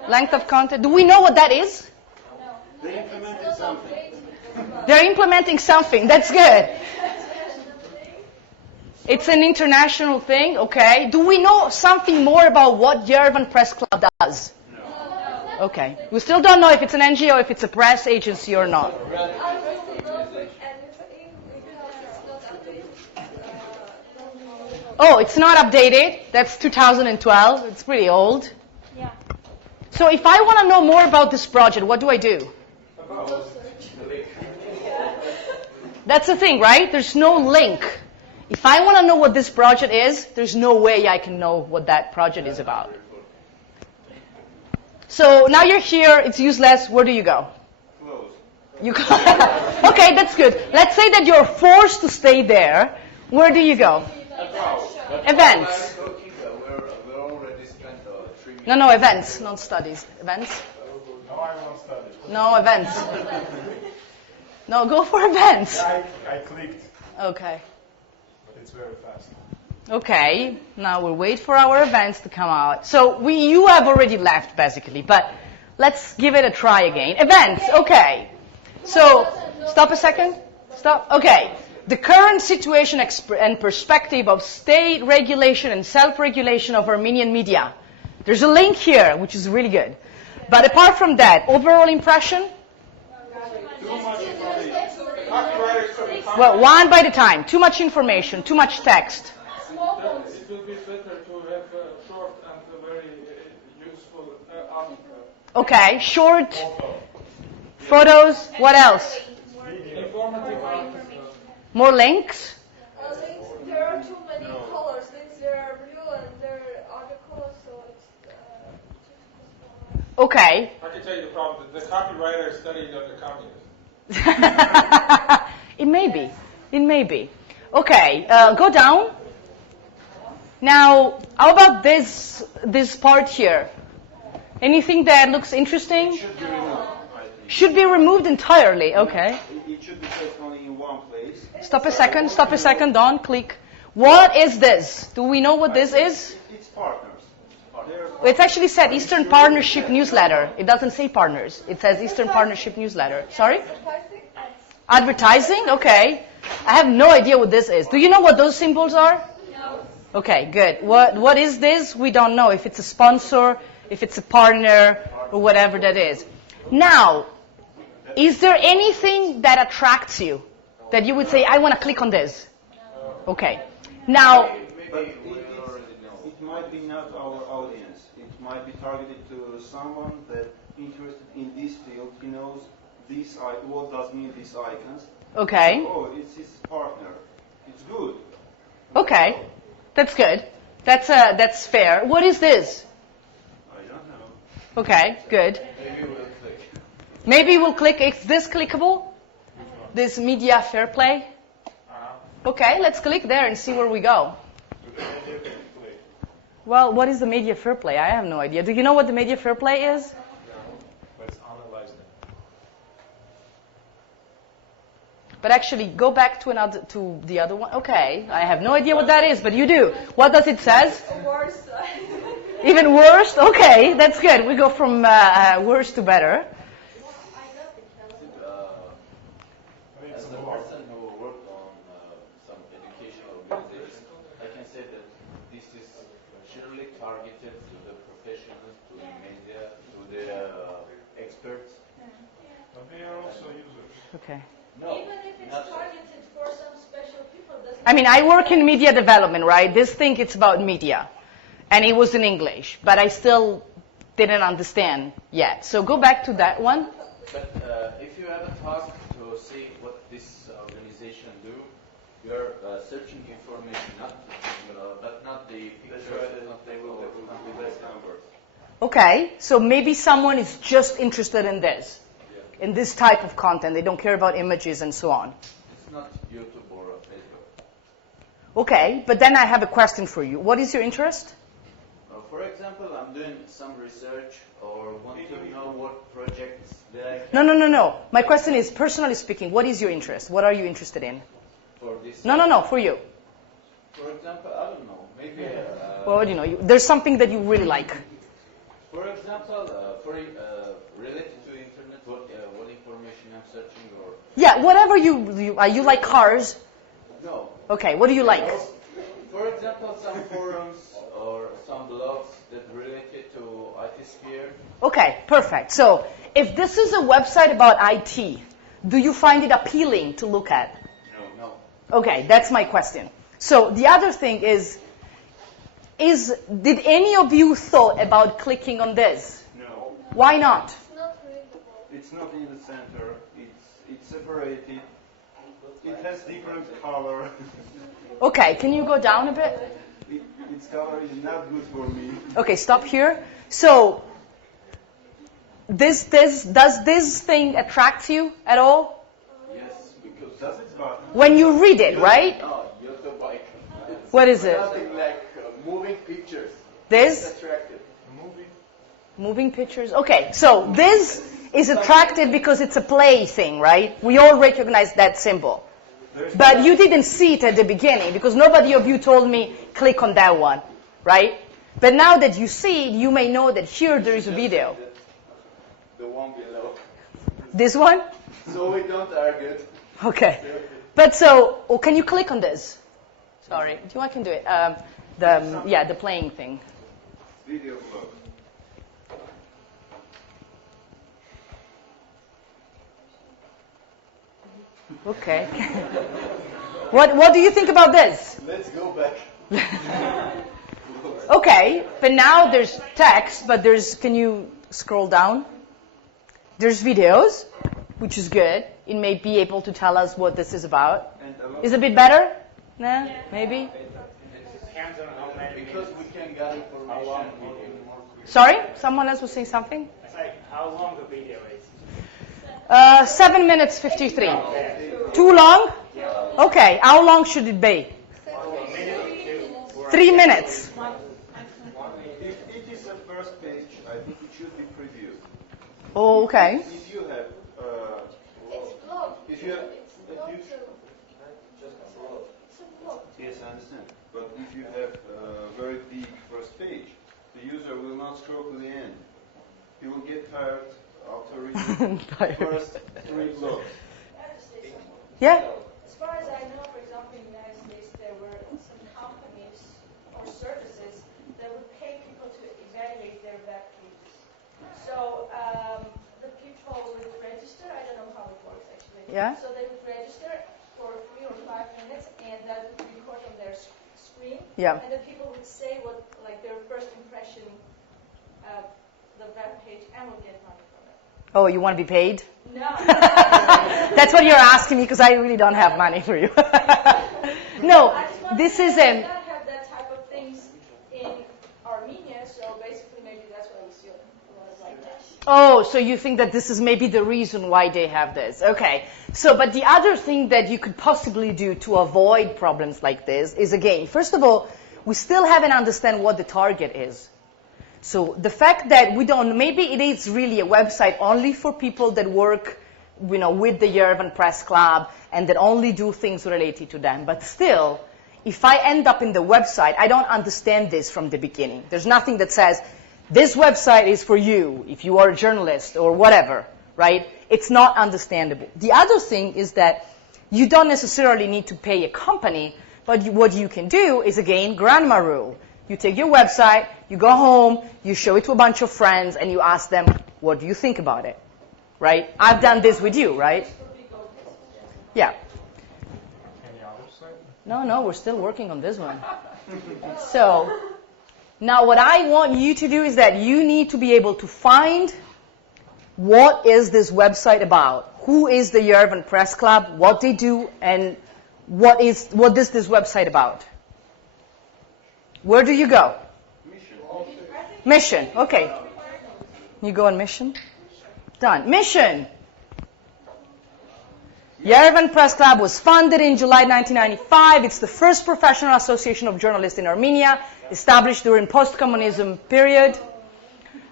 Length of content. Do we know what that is? No. They implemented something. They're implementing something. That's good. It's an international thing, okay. Do we know something more about what Yerevan Press Club does? No. Okay. We still don't know if it's an NGO, if it's a press agency or not. Oh, it's not updated. That's 2012. It's pretty old. Yeah. So if I want to know more about this project, what do I do? That's the thing, right? There's no link. If I want to know what this project is, there's no way I can know what that project is about. So now you're here, it's useless, where do you go? Close. You go. Okay, that's good. Let's say that you're forced to stay there. Where do you go? Events. We're already spent 3 minutes. No, events, not studies. Events? No, I won't study. No, events. No, go for events. I clicked, Okay. but it's very fast. Okay, now we'll wait for our events to come out. So you have already left, basically, but let's give it a try again. Events, okay. So, stop a second. Stop. Okay. The current situation and perspective of state regulation and self-regulation of Armenian media. There's a link here, which is really good. But apart from that, overall impression? Too much information. Well, one by the time. Too much information, too much text. It will be better to have a short and a very useful article. Okay, short. Photos. What else? Informative article. More links? There are too many colors. There are blue and there are other colors, so it's Okay. I can tell you the problem. The copywriter studied under communists. It may be. It may be. Okay, go down. Now, how about this part here? Anything that looks interesting? It should be removed, I think. Should be removed entirely. Okay. It should be placed only in one place. Stop a second. Don't click. What is this? Do we know what this is? It's partners. It actually said Eastern Partnership Newsletter. It doesn't say partners. It says Eastern Partnership Newsletter. Sorry? Advertising? Okay. I have no idea what this is. Do you know what those symbols are? No. Okay, good. What is this? We don't know. If it's a sponsor, if it's a partner, or whatever that is. Now, is there anything that attracts you? That you would say, I want to click on this? Okay. Now, But it might be not our audience. It might be targeted to someone that interested in this field. He knows this. What does mean these icons? okay. Oh, it's his partner. It's good. Okay. That's good. That's fair. What is this? I don't know. Okay, good. Maybe we'll click. Is this clickable? This media fair play? Okay, let's click there and see where we go. Well, what is the media fair play? I have no idea. Do you know what the media fair play is? Let's analyze them. But actually, go back to the other one. Okay, I have no idea what that is, but you do. What does it says? Worse. Even worse? Okay, that's good. We go from worse to better. As a person who worked on some educational organizations, I can say that this is surely targeted to the professionals, to the media, to the experts. But they are also users. Okay. No, Even if it's not targeted for some special people, doesn't I mean, I work in media development, right? This thing, it's about media. And it was in English, but I still didn't understand yet. So go back to that one. But if you have a task to see what this organization do, you are searching information, but not the picture. They will be less numbers. Okay, so maybe someone is just interested in this, in this type of content. They don't care about images and so on. It's not YouTube or Facebook. Okay, but then I have a question for you. What is your interest? For example, I'm doing some research or want to know what projects that I No, can no. My question is, personally speaking, what is your interest? What are you interested in? for this. No, for you. For example, I don't know, maybe. Well, there's something that you really like. For example, related to internet, what information I'm searching or Yeah, whatever you like cars? no. Okay, what do you like? For example, some forums or some blogs that related to IT sphere. Okay, perfect. So if this is a website about IT, do you find it appealing to look at? No. Okay, that's my question. So the other thing is did any of you thought about clicking on this? No. Why not? not readable. It's not in the center. It's separated. It has different color. Okay, can you go down a bit? Its color is not good for me. Okay, stop here. So does this thing attract you at all? Yes, because Does it button? When you read it, right? no, YouTube bike. What is it? Something like moving pictures. This? Attractive. Moving pictures. Okay, so this is attractive because it's a play thing, right? We all recognize that symbol. But you didn't see it at the beginning because nobody of you told me click on that one, right? But now that you see it, you may know that here there is a video. The one below. This one? So we don't argue. Okay. But can you click on this? Sorry, I can do it. The playing thing. Video blog. Okay. What do you think about this? Let's go back. Okay, but now there's text, but can you scroll down? There's videos, which is good. It may be able to tell us what this is about. Is it a bit better? Nah, maybe? Because we can get information Sorry? Someone else was saying something? It's like how long the video is. 7 minutes 53. Too long? Okay, how long should it be? 3 minutes. If it is a first page, I think it should be previewed. Oh, okay. If you have, if you have a huge, yes, I understand. But if you have a very big first page, the user will not scroll to the end. He will get tired after reading the first 3 blocks. Yeah? As far as I know, for example, in the United States, there were some companies or services that would pay people to evaluate their web pages. So the people would register. I don't know how it works actually. Yeah. So they would register for 3 or 5 minutes, and that would record on their screen. Yeah. And the people would say what, like, their first impression of the web page, and would get money from it. Oh, you want to be paid? No. That's what you're asking me because I really don't have money for you. No, this is We don't have that type of things in Armenia, so basically maybe that's why we see a lot of like that. Oh, so you think that this is maybe the reason why they have this. Okay. So, but the other thing that you could possibly do to avoid problems like this is, again, first of all, we still haven't understand what the target is. So the fact that we don't, maybe it is really a website only for people that work, with the Yerevan Press Club and that only do things related to them. But still, if I end up in the website, I don't understand this from the beginning. There's nothing that says, this website is for you if you are a journalist or whatever, right? It's not understandable. The other thing is that you don't necessarily need to pay a company, but what you can do is, again, grandma rule. You take your website, you go home, you show it to a bunch of friends, and you ask them, what do you think about it? Right? I've done this with you, right? Yeah. Any other site? No, we're still working on this one. So, now what I want you to do is that you need to be able to find what is this website about? Who is the Yerevan Press Club? What they do? And what is this website about? Where do you go? Mission. Okay. You go on mission? Done. Mission. Yerevan Press Club was founded in July 1995. It's the first professional association of journalists in Armenia, established during post-communism period.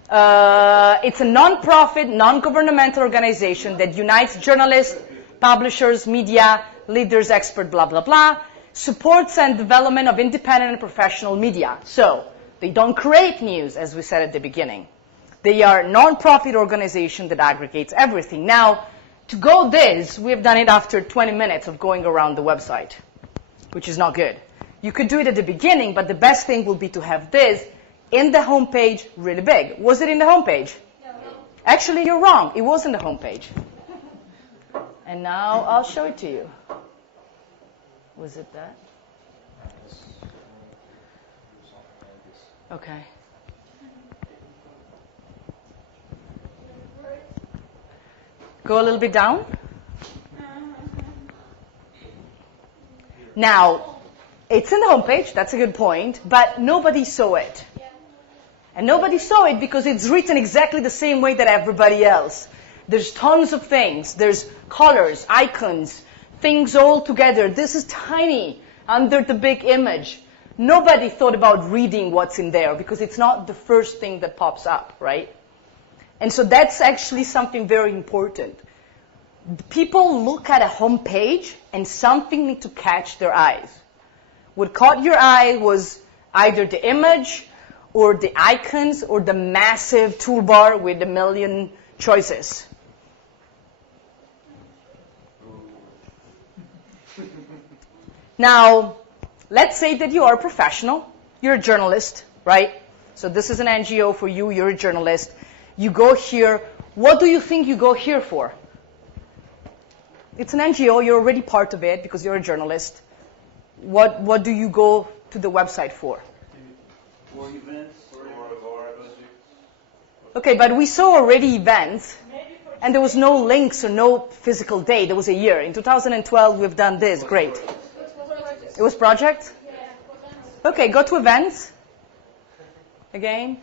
It's a non-profit, non-governmental organization that unites journalists, publishers, media, leaders, experts, blah, blah, blah, supports and development of independent and professional media. So, they don't create news, as we said at the beginning. They are a non-profit organization that aggregates everything. Now, to go this, we have done it after 20 minutes of going around the website, which is not good. You could do it at the beginning, but the best thing will be to have this in the homepage really big. Was it in the homepage? No. Actually, you're wrong. It was in the homepage. And now I'll show it to you. Was it that? Okay. Go a little bit down. Now, it's in the homepage, that's a good point, but nobody saw it. And nobody saw it because it's written exactly the same way that everybody else. There's tons of things. There's colors, icons, things all together. This is tiny under the big image. Nobody thought about reading what's in there because it's not the first thing that pops up, right? And so that's actually something very important. People look at a homepage and something needs to catch their eyes. What caught your eye was either the image or the icons or the massive toolbar with a million choices. Now, let's say that you are a professional. You're a journalist, right? So this is an NGO for you. You're a journalist. You go here. What do you think you go here for? It's an NGO. You're already part of it because you're a journalist. What do you go to the website for? For events or Okay, but we saw already events, and there was no links or no physical date. There was a year. In 2012, we've done this. Great. It was project? Okay, go to events. Again.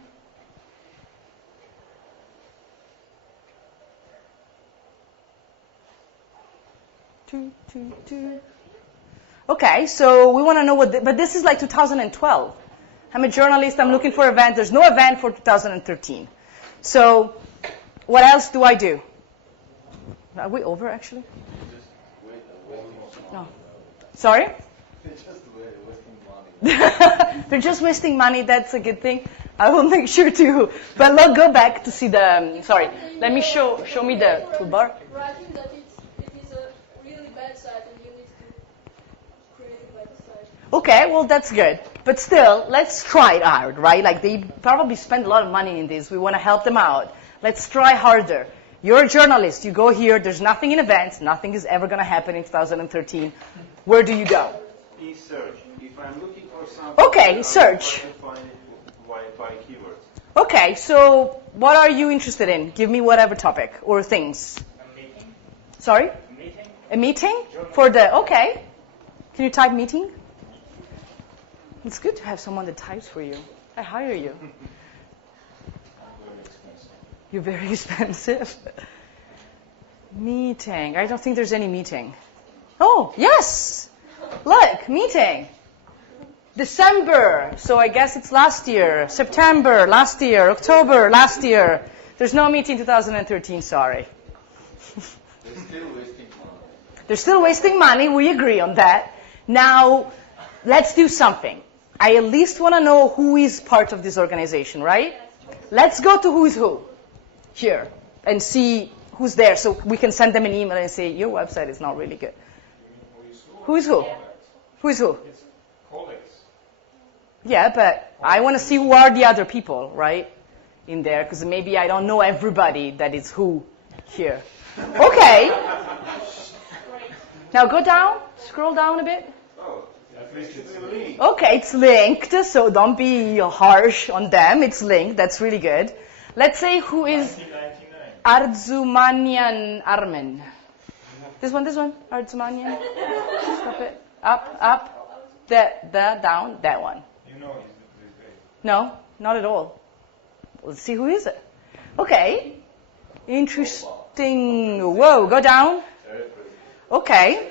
Okay, so we want to know but this is like 2012. I'm a journalist, I'm looking for events. There's no event for 2013. So what else do I do? Are we over, actually? No. Sorry? They're just wasting money. That's a good thing. I will make sure to. But let's go back to see the. Sorry. Let me show me the toolbar. Writing that it is a really bad site and you need to create a better site. Okay, well that's good. But still, let's try it hard, right? Like they probably spend a lot of money in this. We want to help them out. Let's try harder. You're a journalist. You go here. There's nothing in events. Nothing is ever going to happen in 2013. Where do you go? Search. If I'm looking for something, Okay, search. I'm trying to find it by keywords. Okay, so what are you interested in? Give me whatever topic or things. A meeting. Sorry? A meeting. A meeting? For the, okay. Can you type meeting? It's good to have someone that types for you. I hire you. You're very expensive. Meeting. I don't think there's any meeting. Oh, yes. Look, meeting. December. So I guess it's last year. September, last year. October, last year. There's no meeting 2013, sorry. They're still wasting money. They're still wasting money. We agree on that. Now, let's do something. I at least want to know who is part of this organization, right? Let's go to who is who here and see who's there so we can send them an email and say, your website is not really good. Who is who? Who is who? Colleagues. Yeah, but I want to see who are the other people, right, in there, because maybe I don't know everybody that is who here. Okay. Now go down, scroll down a bit. Oh, at least it's linked. Okay, it's linked, so don't be harsh on them. It's linked. That's really good. Let's say who is 1999. Arzumanian Armen. This one, Arzumanian. Stop it. Up. Down, that one. You know he's the guy. No, not at all. Let's see who is it. Okay. Interesting. Whoa, go down. Okay.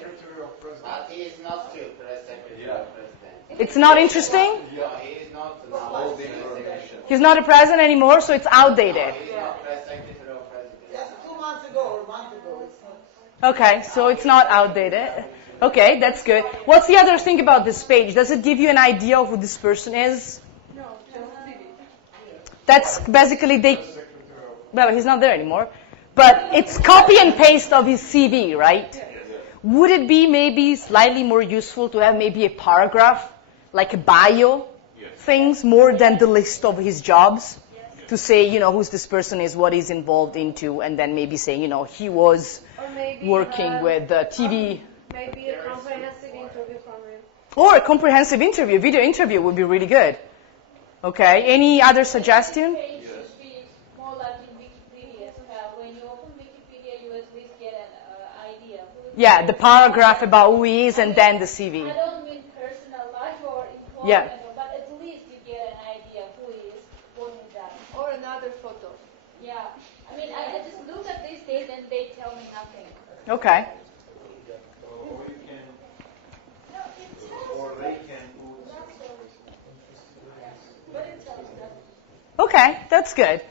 He is not still press secretary of president. It's not interesting? No, he is not All the information. He's not a president anymore, so it's outdated. He is not press secretary of president. Just 2 months ago or a month ago. It's not. Okay, so it's not outdated. Okay, that's good. What's the other thing about this page? Does it give you an idea of who this person is? No, just delete. That's basically well, he's not there anymore. But it's copy and paste of his CV, right? Would it be maybe slightly more useful to have maybe a paragraph, like a bio, things, more than the list of his jobs? To say, who this person is, what he's involved into, and then maybe say, he was Or maybe, working with TV. Maybe a comprehensive interview from him. Or a comprehensive interview, video interview would be really good. Okay, any other suggestion? Page should be more like in Wikipedia. When you open Wikipedia, you at least get an idea. Yeah, the paragraph about who he is and then the CV. I don't mean personal life or employment, Yeah. but at least you get an idea of who he is, what he does. Or another photo. Yeah. I mean, I just look at these days and they tell me nothing. Okay. Or you can, No, it tells or they can but it tells nothing. Okay, that's good.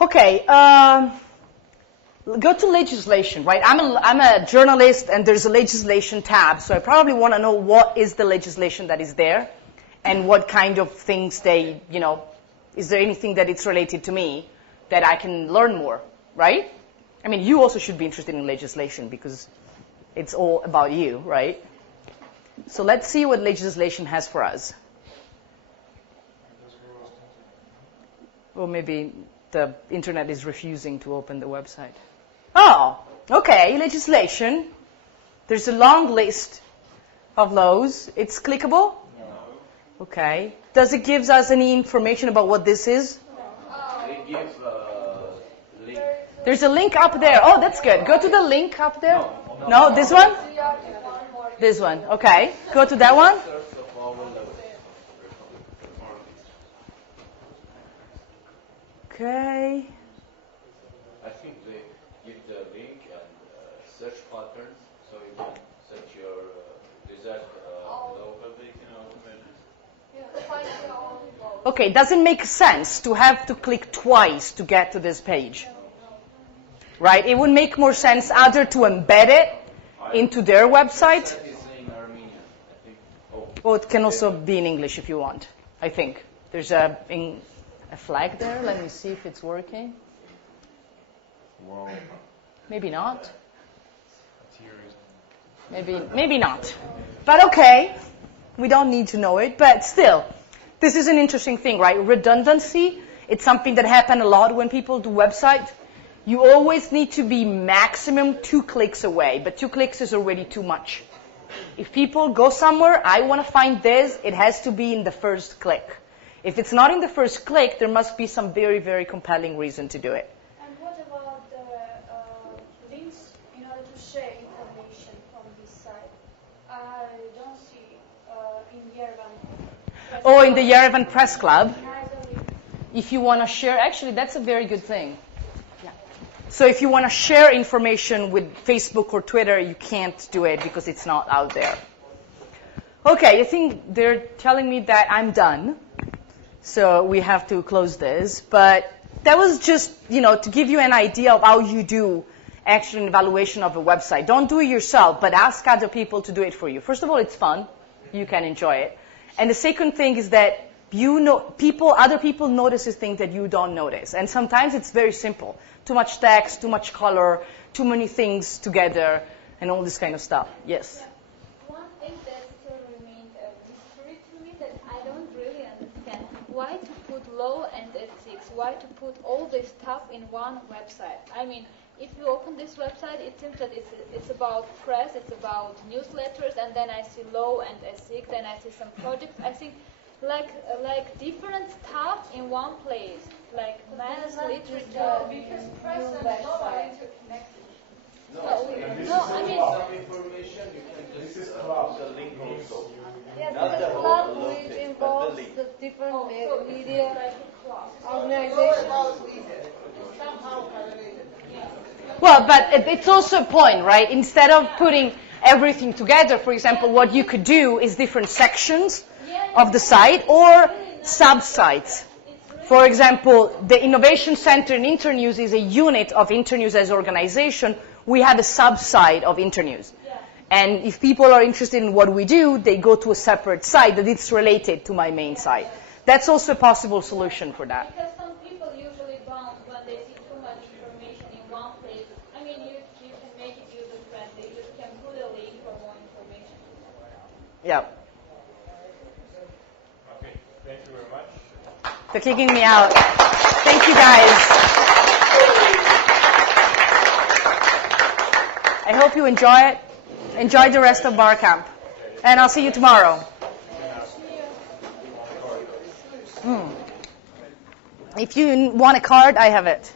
Okay, go to legislation, right? I'm a journalist and there's a legislation tab, so I probably want to know what is the legislation that is there and what kind of things they, is there anything that it's related to me that I can learn more, right? I mean, you also should be interested in legislation because it's all about you, right? So let's see what legislation has for us. Or maybe the internet is refusing to open the website. Oh, okay, legislation. There's a long list of laws. It's clickable? No. Okay. Does it give us any information about what this is? They give link. There's a link up there. Oh, that's good. Go to the link up there. No, this one? This one. Okay. Go to that one. Source of our level. Okay. I think they give the link and search patterns, So you can set your desired local beacon automation. Okay, does it make sense to have to click twice to get to this page? Right? It would make more sense either to embed it into their website. That is in Armenian, I think. Oh, Or it can also be in English if you want, I think. There's a flag there. Let me see if it's working. Wow. Maybe not. Maybe not. But okay, we don't need to know it. But still, this is an interesting thing, right? Redundancy, it's something that happens a lot when people do websites. You always need to be maximum 2 clicks away, but 2 clicks is already too much. If people go somewhere, I want to find this, it has to be in the first click. If it's not in the first click, there must be some very, very compelling reason to do it. And what about the links in order to share information from this site? I don't see in Yerevan. Or in the Yerevan Press Club, if you want to share, actually that's a very good thing. So if you want to share information with Facebook or Twitter, you can't do it because it's not out there. Okay, I think they're telling me that I'm done. So we have to close this. But that was just, to give you an idea of how you do actually an evaluation of a website. Don't do it yourself, but ask other people to do it for you. First of all, it's fun. You can enjoy it. And the second thing is that other people notice things that you don't notice. And sometimes it's very simple. Too much text, too much color, too many things together, and all this kind of stuff. Yes? One thing that still remained a mystery to me that I don't really understand. Why to put low and S6? Why to put all this stuff in one website? I mean, if you open this website, it seems that it's about press, it's about newsletters, and then I see low and S6, and I see some projects. I think like different stuff in one place, like mass literature. No, because press and law are interconnected. I mean, some information you can just put the link also. Yes, Not the because whole club low which text, but the involves link. the different So media organizations. Somehow correlated. Well, but it's also a point, right? Instead of putting everything together, for example, what you could do is different sections of the site or sub-sites. For example, the Innovation Center in Internews is a unit of Internews as an organization. We have a sub-site of Internews. And if people are interested in what we do, they go to a separate site that is related to my main site. That's also a possible solution for that. because some people usually bounce when they see too much information in one place. I mean, you can make it user-friendly. You can put a link for more information. Yeah. Okay, thank you very much. For kicking me out. Thank you, guys. I hope you enjoy it. Enjoy the rest of bar camp. And I'll see you tomorrow. If you want a card, I have it.